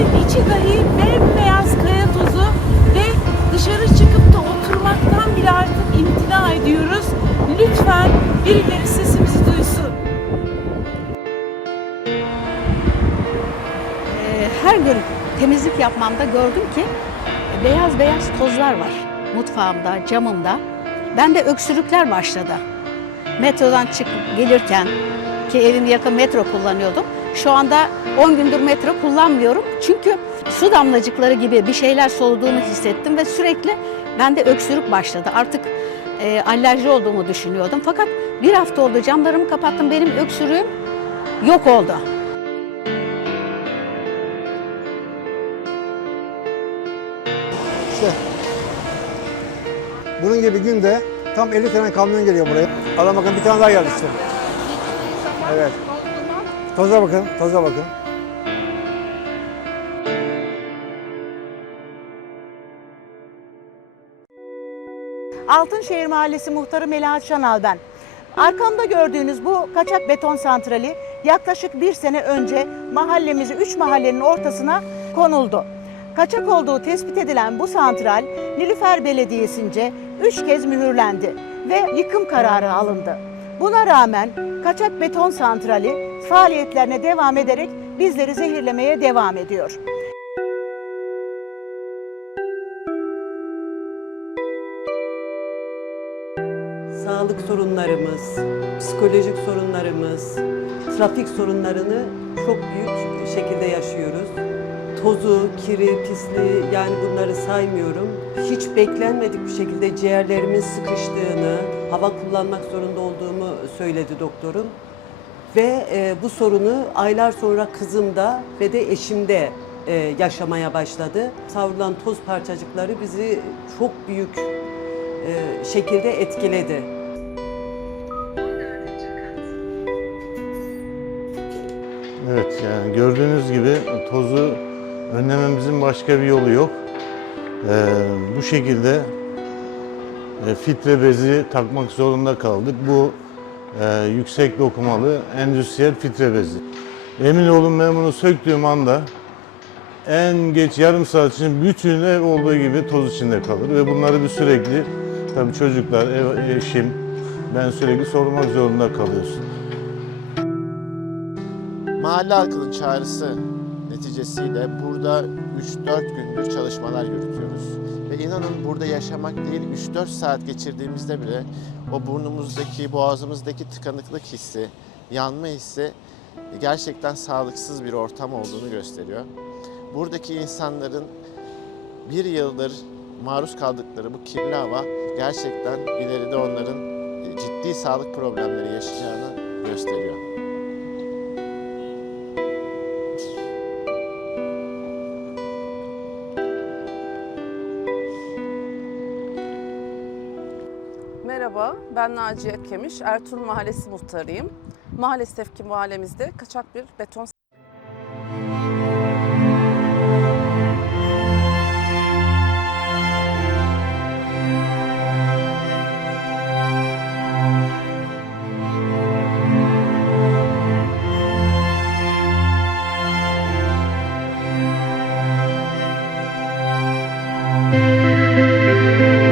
evimizin içi dahi bembeyaz kaya tozu ve dışarı çıkıp da oturmaktan bile artık imtina ediyoruz. Lütfen birileri sesimizi duysun. Ee, her gün temizlik yapmamda gördüm ki e, beyaz beyaz tozlar var mutfağımda, camımda. Bende öksürükler başladı. Metrodan çıkıp gelirken ki evim yakın metro kullanıyordum. Şu anda 10 gündür metro kullanmıyorum. Çünkü su damlacıkları gibi bir şeyler soluduğunu hissettim ve sürekli bende öksürük başladı. Artık e, alerji olduğumu düşünüyordum. Fakat bir hafta oldu camlarımı kapattım. Benim öksürüğüm yok oldu. İşte bunun gibi günde tam 50 tane kamyon geliyor buraya. Alın bakın bir tane daha geldi işte. Evet. Toza bakın, toza bakın. Altınşehir Mahallesi Muhtarı Melahat Şanal ben. Arkamda gördüğünüz bu kaçak beton santrali yaklaşık bir sene önce mahallemizi üç mahallenin ortasına konuldu. Kaçak olduğu tespit edilen bu santral Nilüfer Belediyesi'nce üç kez mühürlendi ve yıkım kararı alındı. Buna rağmen kaçak beton santrali faaliyetlerine devam ederek bizleri zehirlemeye devam ediyor. Sağlık sorunlarımız, psikolojik sorunlarımız, trafik sorunlarını çok büyük şekilde yaşıyoruz. Tozu, kiri, pisliği yani bunları saymıyorum. Hiç beklenmedik bir şekilde ciğerlerimin sıkıştığını, hava kullanmak zorunda olduğumu söyledi doktorum. Ve e, bu sorunu aylar sonra kızımda ve de eşimde e, yaşamaya başladı. Savrulan toz parçacıkları bizi çok büyük e, şekilde etkiledi. Evet yani gördüğünüz gibi tozu önlememizin başka bir yolu yok. Ee, bu şekilde e, filtre bezi takmak zorunda kaldık. Bu e, yüksek dokumalı endüstriyel filtre bezi. Emin olun ben bunu söktüğüm anda en geç yarım saat için bütün ev olduğu gibi toz içinde kalır ve bunları bir sürekli tabii çocuklar, ev, eşim ben sürekli sormak zorunda kalıyorsun. Mahalle halkının çağrısı neticesiyle burada 3-4 gündür çalışmalar yürütüyoruz. Ve inanın burada yaşamak değil 3-4 saat geçirdiğimizde bile o burnumuzdaki, boğazımızdaki tıkanıklık hissi, yanma hissi gerçekten sağlıksız bir ortam olduğunu gösteriyor. Buradaki insanların bir yıldır maruz kaldıkları bu kirli hava gerçekten ileride onların ciddi sağlık problemleri yaşayacağını gösteriyor. Merhaba, ben Naciye Kemiş, Ertuğrul Mahallesi muhtarıyım. Maalesef ki mahallemizde kaçak bir beton Müzik